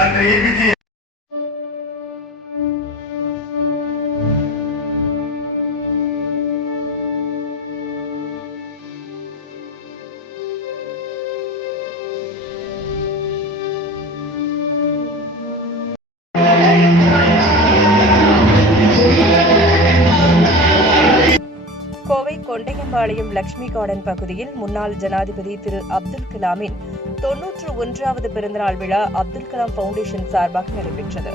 Kovai Kondayampalayam Lakshmi garden பகுதியில் முன்னாள் ஜனாதிபதி திரு அப்துல் கலாமின் 91வது பிறந்தநாள் விழா அப்துல் கலாம் பவுண்டேஷன் சார்பாக நடைபெற்றது.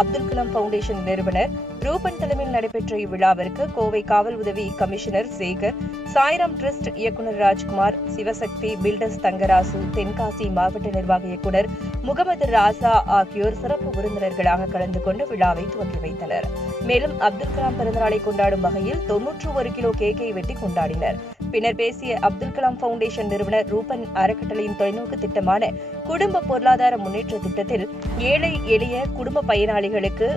அப்துல் கலாம் பவுண்டேஷன் நிறுவனர் ரூபன் தலைமையில் நடைபெற்ற இவ்விழாவிற்கு கோவை காவல் உதவி கமிஷனர் சேகர், சாய்ராம் டிரஸ்ட் இயக்குநர் ராஜ்குமார், சிவசக்தி பில்டர்ஸ் தங்கராசு, தென்காசி மாவட்ட நிர்வாக இயக்குநர் முகமது ராசா ஆகியோர் சிறப்பு விருந்தினர்களாக கலந்து கொண்டு விழாவை துவக்கி வைத்தனர். மேலும் அப்துல் கலாம் பிறந்தநாளை கொண்டாடும் வகையில் 91 கிலோ கேக்கை வெட்டி கொண்டாடினர். பின்னர் பேசிய அப்துல் கலாம் பவுண்டேஷன் நிறுவனர் ரூபன் அறக்கட்டளையின் தொலைநோக்கு திட்டமான குடும்ப பொருளாதார முன்னேற்ற திட்டத்தில் ஏழை எளிய குடும்ப பயனாளிகளுக்கு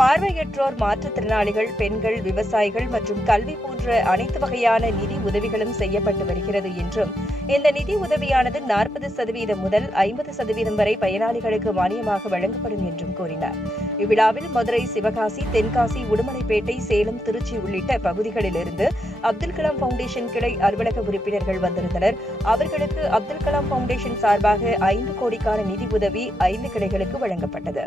பார்வையற்றோர், மாற்றுத்திறனாளிகள், பெண்கள், விவசாயிகள் மற்றும் கல்வி போன்ற அனைத்து வகையான நிதி உதவிகளும் செய்யப்பட்டு வருகிறது என்றும், இந்த நிதி உதவியானது 40% முதல் 50% வரை பயனாளிகளுக்கு மானியமாக வழங்கப்படும் என்றும் கூறினார். இவ்விழாவில் மதுரை, சிவகாசி, தென்காசி, உடுமலைப்பேட்டை, சேலம், திருச்சி உள்ளிட்ட பகுதிகளிலிருந்து அப்துல் கலாம் பவுண்டேஷன் கிளை அலுவலக உறுப்பினர்கள் வந்திருந்தனர். அவர்களுக்கு அப்துல் கலாம் பவுண்டேஷன் சார்பாக 5 கோடிக்கான நிதி உதவி 5 கிளைகளுக்கு வழங்கப்பட்டது.